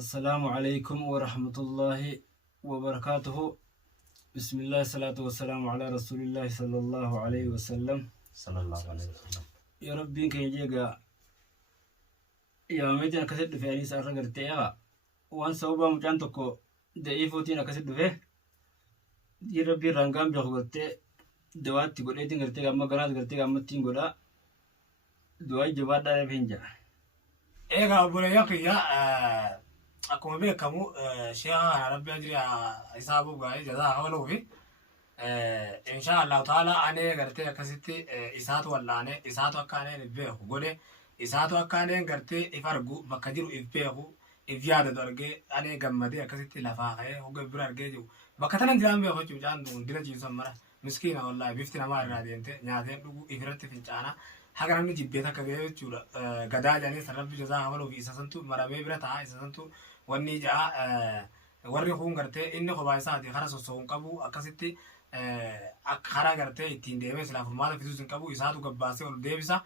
السلام عليكم ورحمة الله وبركاته. بسم الله الصلاة والسلام على رسول الله صلى الله عليه وسلم. صلى الله عليه وسلم. يا ربي كي يجيغا يا ميدنا كسد في أنيس أخرج تيا وان سوبا مجانتكو دايفوتينا كسد فيه يا ربي رانغام بيخوت دوات تقول إيدين غرتي أما قناة غرتي أما تينغولا دواي جواد دار فينجا. إيه أبو يا أكون بيكمو شيخ ربي أجري حسابه قاعد جزاه أولو في إن شاء الله تعالى أنا قرتي كسيتي إسات ولا أنا إسات وكانين نبيه قولي إسات وكانين قرتي إفرقو بكديرو إفبيه إفياد درجة أنا جمدي كسيتي لفاقه هو قبر أرجعو بكتنا جام بيه خشوا جان دون جيسو مرة مسكينة والله بيفتنا ما رادي أنت نادين لو إفرت في الجانا حاجة نمني جبتها كبيرة تقول قدا جاني سرب جزاه أولو في إساسنتو مرامي برا إساسنتو wanni jaa warri kun gartee inni kophaa isaati karaa sosso'uun qabu akkasitti akka karaa gartee ittiin deemee silaa furmaata fisuus hin qabu isaatu gabbaasee ol deebisa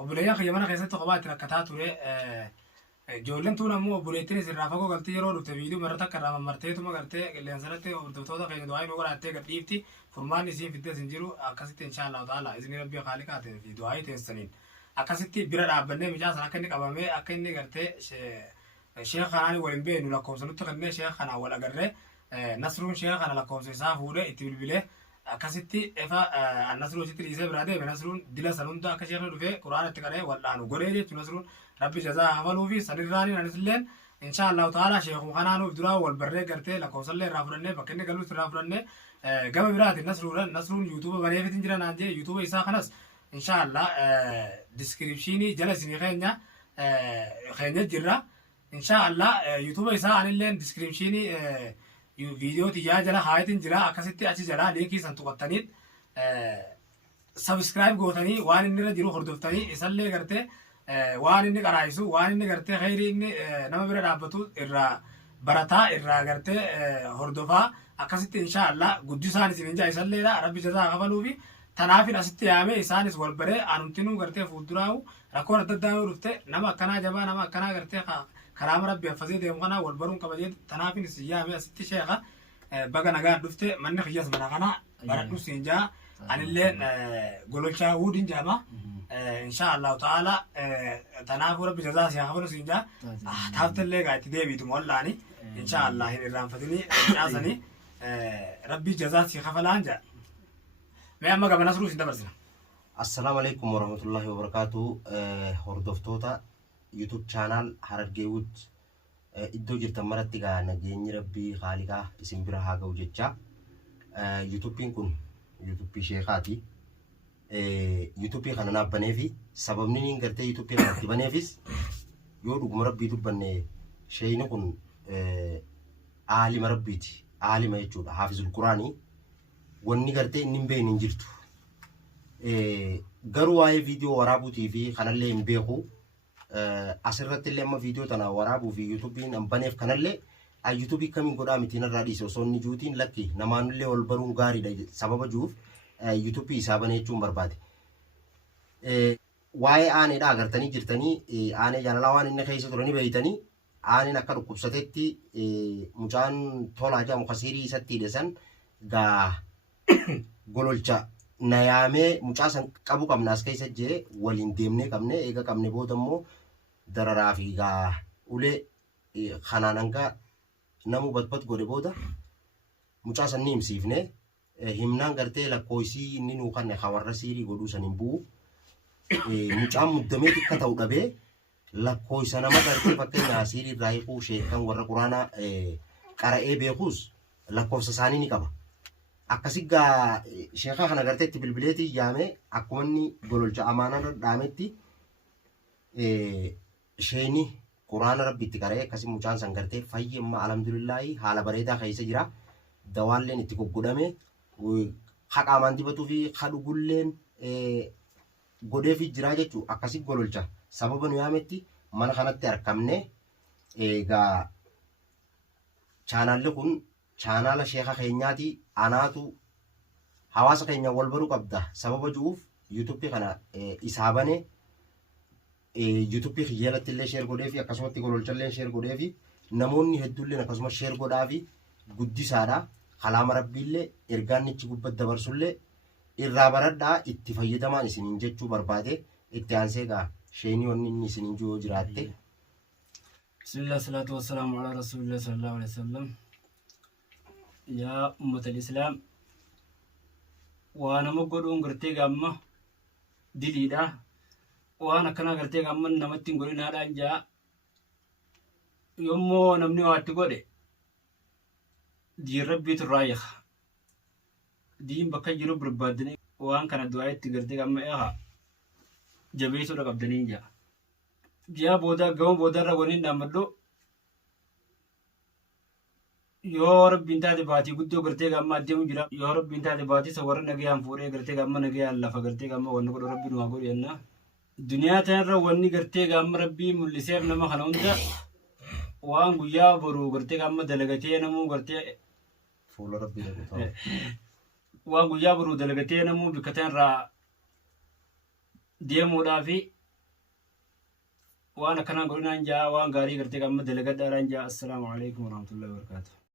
obboleeyyan kiyya mana keessatti kophaa itti rakkataa ture ijoolleen tuun ammoo obboleettiin sirraa fagoo galtee yeroo dhufte viidiyoo marra takka irraa mammarteetuma gartee qilleensarratti hordoftoota keenya du'aa inni godhattee gad dhiifti furmaanni isiin fiddes hin jiru akkasitti inshaallahu ta'ala isin rabbii qaaliqaa ta'e fi du'aa teessaniin akkasitti bira dhaabbannee mijaasan akka inni qabamee akka inni gartee شيخ أنا وين بين ولا كومس نقطة كنا شيخ أنا ولا جرّه نصرون شيخ أنا لا كومس يسافر وده يتبل بله كسيتي إفا النصرون شتى ليسه برادة بنصرون دلا سنون ده كشيخ نروفه قرآن تكره ولا أنو قرية تنصرون ربي جزاء عمله في سنيراني نسلين إن شاء الله تعالى شيخ مخانا نو بدرا والبرّة جرّته لا كومس الله رافرنه بكني قالوا رافرنه قام برادة نصرون يوتيوب بريه في تنجرا نانجي يوتيوب يسا خلاص إن شاء الله ديسكريبشيني جلسني خينيا جرّا إن شاء الله يوتيوب يسا عن اللين ديسكريبشيني فيديو تيجا جلا هايتين جلا أكاسيتي أشي جلا لينكي سنتو قطنيت سبسكرايب قوتني وان إني رجلو خردفتني إسالي قرتي وان إني قرايسو وان إني قرتي خيري إني نما برا دابتو إرّا برتا إرّا قرتي خردفا أكاسيتي إن شاء الله قدسان سننجا إسالي لا ربي جزا غفلو في تنافي أسيتي يامي إسانيس والبري أنمتنو قرتي فودراو ركون الددامي رفته نما كنا جبا نما كنا قرتي كلام ربي فزيد يوم غنا والبرون كبجد تنافين السيامة ست شيخة بقى نجار دفته من خياس من غنا برد نسينجا عن اللي قولوا شاهودين جامع إن شاء الله تعالى تنافور ربي جزاه شيخة نسينجا تحت اللي قاعد تدبي تمولاني إن شاء الله هني رام فتني جاسني ربي جزاه شيخة فلانجا ما أما قبل نصرو سيدا برسنا. السلام عليكم ورحمة الله وبركاته. هردفتوتا يوتيوب channel harargeewut iddoo jirtan maratti gaa nageenyi rabbii qaaliqaa isin bira haa ga'u jecha yuutuubiin kun yuutuubii sheekaati. Yuutuubii kana naaf baneefi sababni inni gartee yuutuubii kanatti baneefis yoo dhuguma rabbii dubbanne sheeyni kun aalima rabbiiti. Aalima jechuudha haafizul quraanii wanni gartee inni hin beekne hin jirtu. Garuu waa'ee viidiyoo waraabuutii fi kanallee hin beeku. Asirratti illee amma viidiyoo tana waraabuu fi yuutuubiin ambaneef kanallee yuutuubii kamiin godhaa mitiin irraa dhiise osoo inni juutiin lakki namaanillee wal baruun gaariidha sababa juuf yuutuubii isaa banee jechuun barbaade. Waa'ee aaneedha agartanii jirtanii aanee jaalalaa waan inni keessa turanii beeytanii aaneen akka dhukkubsatetti mucaan tolaa jedhamu kasiirii isatti hidhesan gaa gololcha nayaamee mucaa san qabu qabna as keessa jee waliin deemnee qabne eega qabne booda immoo dararaa fi gaa ulee kanaan hanga namu batbat godhe booda mucaa san ni himsiifne himnaan gartee lakkooysii inni nuu kanne hawarra siirii godhuu san hin bu'u mucaan muddamee xiqqa ta'u dhabee lakkooysa nama gartee fakkeenyaa siirii irraa hiikuu sheekan warra quraanaa qara'ee beekuus lakkoofsa isaanii ni qaba. Akkasigaa sheekaa kana gartee itti bilbileetii yaamee akkuma inni gololcha amaanaa dhaametti sheeni quraana rabbi itti qara'ee akkasi mucaan san gartee fayyimma alhamdulillaahi haala bareedaa keessa jira. Dawaalleen itti goggodhame haqaamaan dibatuu fi hadhugulleen godheefi jira jechuu akkasi gololcha sababa nu yaametti mana kanatti argamne egaa chaanaalli kun chaanaala sheeka keenyaati anaatu hawaasa keenya wal baruu qabda sababa juuf yuutuubii kana isaa bane yuutuubii xiyyeelatti illee sheer godhee fi akkasumatti gololchallee sheer godhee fi namoonni hedduulleen akkasumas sheer godhaa fi guddisaadha kalaama rabbiillee ergaannichi gubbat dabarsullee irraa baradhaa itti fayyadamaan isiniin jechuu barbaade itti aansee gaa sheenii wanni inni isiniin jiru jiraatte. Bismillah salatu wassalamu ala rasulillah sallallahu alaihi wasallam. Yaa ummatal islaam waa nama godhuun gartee gaamma diliidha. Waan akkana gartee gaamma namatti hin godhinaadhaan jaa yommuu namni waatti godhe diin rabbiitu irraa yaqa. Diin bakka jiru barbaadanii waan kana du'aa itti gartee gaamma eegaa jabeessuudha qabdanii jaa. Ji'a booda gama boodarra waliin dhaammadhu yoo rabbiin taate baatii guddoo gartee gaamma adeemu jira. Yoo rabbiin taate baatii isa warra nagayaan fuudhee gartee gaamma nagayaan lafa gartee gaamma wanni godhu rabbiin waa godhu jennaa. Duniyaa tanarra wanni gartee gaamma rabbii mul'iseef nama kana hunda waan guyyaa boru gartee gaamma dalagatee namuu gartee fuula rabbii dhaquutaa. Waan guyyaa boru dalagatee namuu bikka tanarraa deemuudhaa fi waan akkanaan godhinaan jaa waan gaarii gartee gaamma dalagadhaadhaan jaa. Assalaamu alaikum warahmatullahi wabarakatuh.